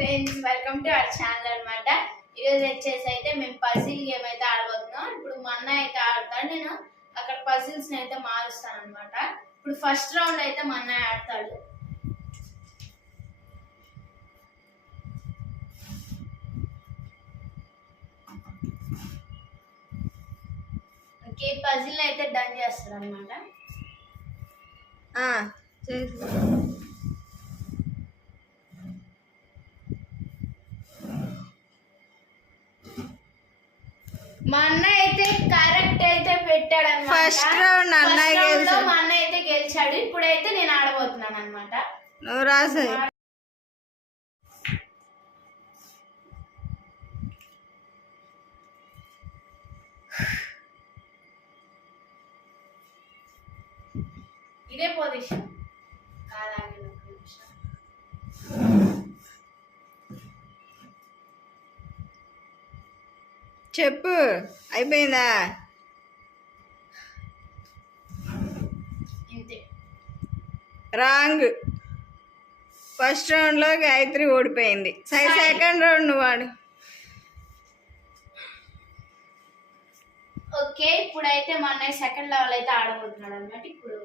Friends, welcome to our channel అన్నమాట. ఈరోజు వచ్చేసి అయితే మేము పజిల్ గేమ్ అయితే ఆడబోతున్నాం. ఇప్పుడు మా అన్నయ్య అయితే ఆడతాడు, నేను అక్కడ పజిల్స్ అయితే మారుస్తాను అనమాట. ఇప్పుడు ఫస్ట్ రౌండ్ అయితే మా అన్నయ్య ఆడతాడు. పజిల్ అయితే డన్ చేస్తాడు అనమాట. మా అన్నయ్య అయితే కరెక్ట్ అయితే పెట్టాడు అనమాట. ఫస్ట్ రౌండ్ అన్నయ్య గెలిచాడు. మా అన్నయ్య అయితే గెలిచాడు. ఇప్పుడైతే నేను ఆడబోతున్నాను అనమాట. నువ్వు రాసే. ఇదే పొజిషన్ చెప్పు, అయిపోయిందా? రాంగ్. ఫస్ట్ రౌండ్ లో గాయత్రి ఓడిపోయింది. సెకండ్ రౌండ్ నువ్వు ఆడు. ఓకే, ఇప్పుడైతే మా అన్నయ్య సెకండ్ లెవెల్ అయితే ఆడబోతున్నాడు అనమాట. ఇప్పుడు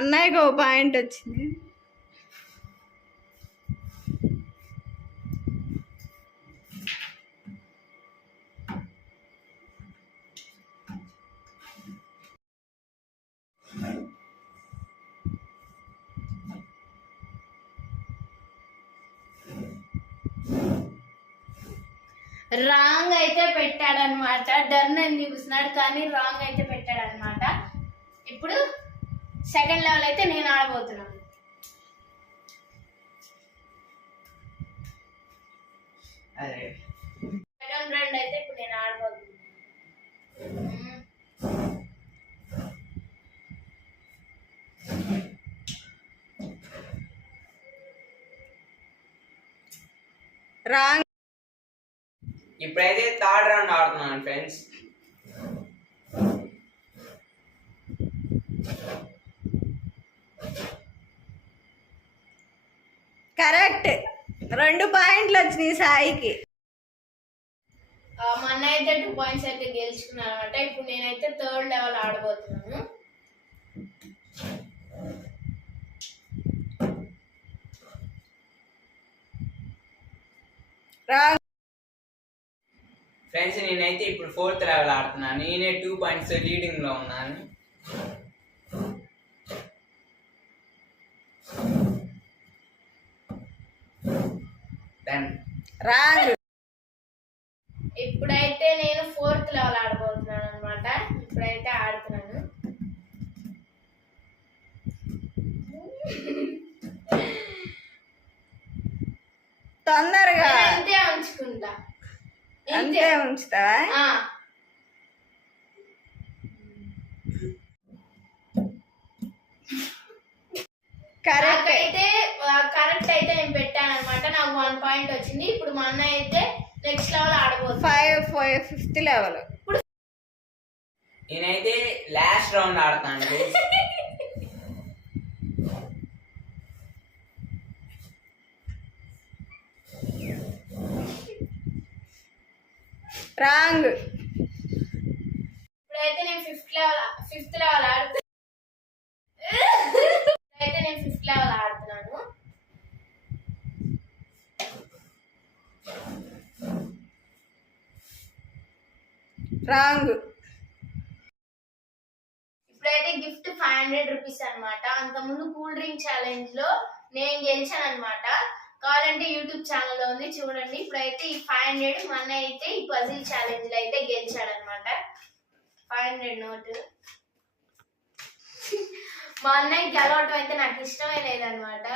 అన్నయ్యకి ఒక పాయింట్ వచ్చింది. రాంగ్ అయితే పెట్టాడనమాట. డన్ అని చూపిస్తున్నాడు కానీ రాంగ్ అయితే పెట్టాడనమాట. ఇప్పుడు సెకండ్ లెవెల్ అయితే నేను ఆడబోతున్నాను. సెకండ్ రౌండ్ అయితే ఇప్పుడు నేను ఆడబోతున్నాను. రాంగ్. ఇప్పుడైతే థర్డ్ రౌండ్ ఆడుతున్నాను ఫ్రెండ్స్. కరెక్ట్. 2 పాయింట్లు వచ్చినాయి సాయికి. మా అన్న అయితే 2 పాయింట్స్ అయితే గెలుచుకున్నాను అనమాట. ఇప్పుడు నేనైతే థర్డ్ లెవెల్ ఆడబోతున్నాను. ఫ్రెండ్స్, నేనైతే ఇప్పుడు 4th లెవెల్ ఆడుతున్నాను. నేనే 2 పాయింట్స్ లీడింగ్ లో ఉన్నాను. రాంగ్. ఇప్పుడైతే నేను 4th లెవెల్ ఆడబోతున్నాను అనమాట. ఇప్పుడైతే ఆడుతున్నాను. తొందరగా అంతే ఉంచుకుంటా. అంతే ఉంచుతావా? కరెక్ట్ అయితే నేను పెట్టాను అనమాట. నాకు 1 పాయింట్ వచ్చింది. ఇప్పుడు మా అన్న అయితే నెక్స్ట్ లెవెల్ ఆడబోతుంది. 5th level. నేనైతే లాస్ట్ రౌండ్ ఆడతాను. రాంగ్. ఇప్పుడైతే నేను 5th లెవెల్ ఆడుతున్నాను. అయితే నేను 5th లెవెల్ ఆడుతున్నాను. రాంగ్. ఇప్పుడైతే గిఫ్ట్ 500 రూపీస్ అనమాట. అంతకుముందు కూల్ డ్రింక్ ఛాలెంజ్ లో నేను గెలిచాను అనమాట. కావాలంటే యూట్యూబ్ ఛానల్ లో ఉంది, చూడండి. ఇప్పుడైతే ఈ 500 మా అన్నయ్య అయితే ఈ పజిల్ ఛాలెంజ్ లో అయితే గెలిచాడు అనమాట. 500 నోటు. మా అన్నయ్య గెలవటం అయితే నాకు ఇష్టమే లేదనమాట.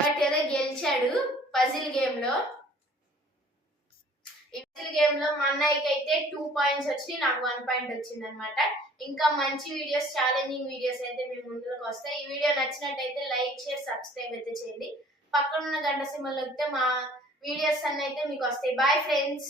బట్ ఏదో గెలిచాడు పజిల్ గేమ్ లో. ఈ పజిల్ గేమ్ లో మా అన్నయ్యకి అయితే 2 పాయింట్స్ వచ్చి నాకు 1 పాయింట్ వచ్చింది అనమాట. ఇంకా మంచి వీడియోస్, ఛాలెంజింగ్ వీడియోస్ అయితే మీ ముందుకు వస్తాయి. ఈ వీడియో నచ్చినట్టయితే లైక్, షేర్, సబ్స్క్రైబ్ అయితే చేయండి. పక్కన ఉన్న గంట సింబల్ నొక్కితే మా వీడియోస్ అన్నీ అయితే మీకు వస్తాయి. Boy friends.